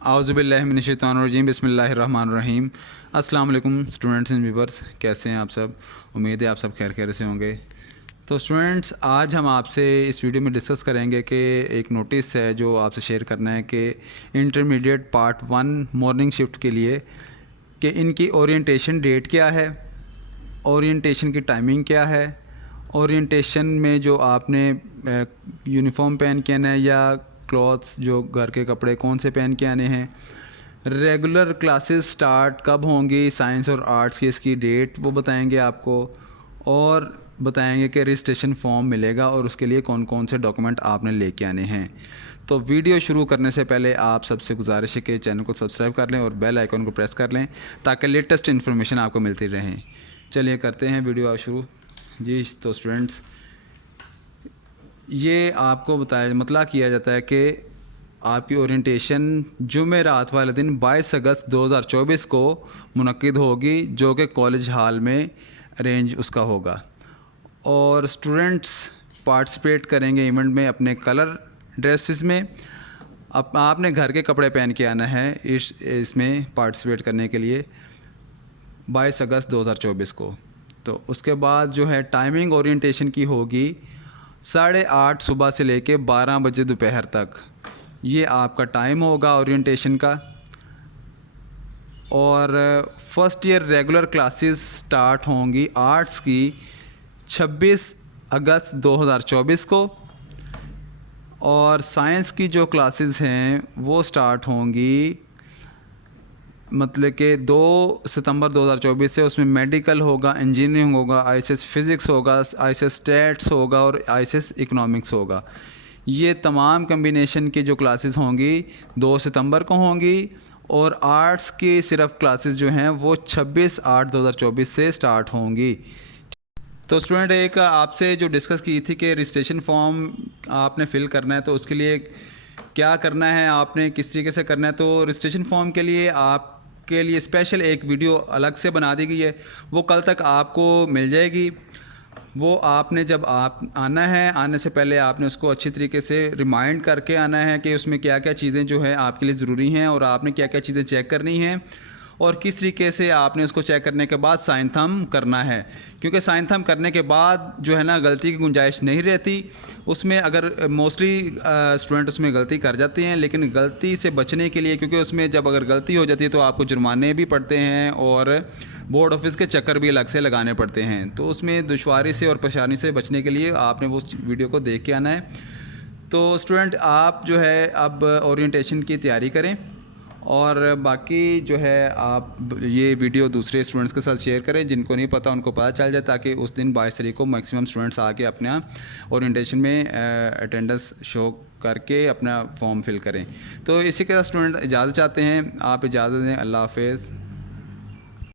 आउज़ुबिल्लाहि मिनश्शैतानिर्रजीम बिस्मिल्लाहिर्रहमानिर्रहीम। अस्सलाम वालेकुम स्टूडेंट्स एंड व्यूवर्स, कैसे हैं आप सब। उम्मीद है आप सब खैर से होंगे। तो स्टूडेंट्स, आज हम आपसे इस वीडियो में डिस्कस करेंगे कि एक नोटिस है जो आपसे शेयर करना है कि इंटरमीडिएट पार्ट 1 मॉर्निंग शिफ्ट के लिए कि इनकी ओरिएंटेशन डेट क्या है, ओरिएंटेशन की टाइमिंग क्या है, ओरिएंटेशन में जो आपने यूनिफॉर्म पहन के आना है या क्लॉथ्स जो घर के कपड़े कौन से पहन के आने हैं, रेगुलर क्लासेस स्टार्ट कब होंगी, साइंस और आर्ट्स की इसकी डेट वो बताएंगे आपको, और बताएंगे कि रजिस्ट्रेशन फॉर्म मिलेगा और उसके लिए कौन कौन से डॉक्यूमेंट आपने लेके आने हैं। तो वीडियो शुरू करने से पहले आप सबसे गुजारिश है कि चैनल को सब्सक्राइब कर लें और बेल आइकन को प्रेस कर लें ताकि लेटेस्ट इन्फॉर्मेशन आपको मिलती रहे। चलिए करते हैं वीडियो शुरू जी। तो स्टूडेंट्स, ये आपको बताया मतलब किया जाता है कि आपकी ओरिएंटेशन जुमेरात वाले दिन 22 अगस्त 2024 को मुनक्किद होगी, जो कि कॉलेज हॉल में अरेंज उसका होगा। और स्टूडेंट्स पार्टिसिपेट करेंगे इवेंट में अपने कलर ड्रेसेस में। अब आपने घर के कपड़े पहन के आना है इसमें पार्टिसिपेट करने के लिए 22 अगस्त 2024 को। तो उसके बाद जो है टाइमिंग ओरिएंटेशन की होगी 8:30 सुबह से लेके 12 बजे दोपहर तक। ये आपका टाइम होगा ओरिएंटेशन का। और first year regular classes start होंगी आर्ट्स की 26 अगस्त 2024 को, और साइंस की जो क्लासेस हैं वो स्टार्ट होंगी मतलब कि 2 सितंबर 2024 से। उसमें मेडिकल होगा, इंजीनियरिंग होगा, आईसीएस फिज़िक्स होगा, आईसीएस स्टैट्स होगा और आईसीएस इकोनॉमिक्स होगा। ये तमाम कम्बिनेशन की जो क्लासेस होंगी 2 सितंबर को होंगी, और आर्ट्स की सिर्फ क्लासेस जो हैं वो 26/8/2024 से स्टार्ट होंगी। तो स्टूडेंट, एक आपसे जो डिस्कस की थी कि रजिस्ट्रेशन फॉर्म आपने फ़िल करना है, तो उसके लिए क्या करना है, आपने किस तरीके से करना है। तो रजिस्ट्रेशन फॉर्म के लिए आपके लिए स्पेशल एक वीडियो अलग से बना दी गई है, वो कल तक आपको मिल जाएगी। वो आपने जब आप आना है, आने से पहले आपने उसको अच्छी तरीके से रिमाइंड करके आना है कि उसमें क्या क्या चीज़ें जो है आपके लिए ज़रूरी हैं और आपने क्या क्या चीज़ें चेक करनी हैं और किस तरीके से आपने उसको चेक करने के बाद साइन थंब करना है। क्योंकि साइन थंब करने के बाद जो है ना गलती की गुंजाइश नहीं रहती उसमें। अगर मोस्टली स्टूडेंट उसमें गलती कर जाते हैं, लेकिन गलती से बचने के लिए, क्योंकि उसमें जब अगर गलती हो जाती है तो आपको जुर्माने भी पड़ते हैं और बोर्ड ऑफिस के चक्कर भी अलग से लगाने पड़ते हैं। तो उसमें दुश्वारी से और परेशानी से बचने के लिए आपने वो वीडियो को देख के आना है। तो स्टूडेंट, आप जो है अब ओरिएंटेशन की तैयारी करें और बाकी जो है आप ये वीडियो दूसरे स्टूडेंट्स के साथ शेयर करें, जिनको नहीं पता उनको पता चल जाए, ताकि उस दिन 22 तारीख को मैक्सिमम स्टूडेंट्स आके अपना ओरिएंटेशन में अटेंडेंस शो करके अपना फॉर्म फिल करें। तो इसी के साथ स्टूडेंट इजाज़त चाहते हैं, आप इजाज़त दें। अल्लाह हाफ़िज़।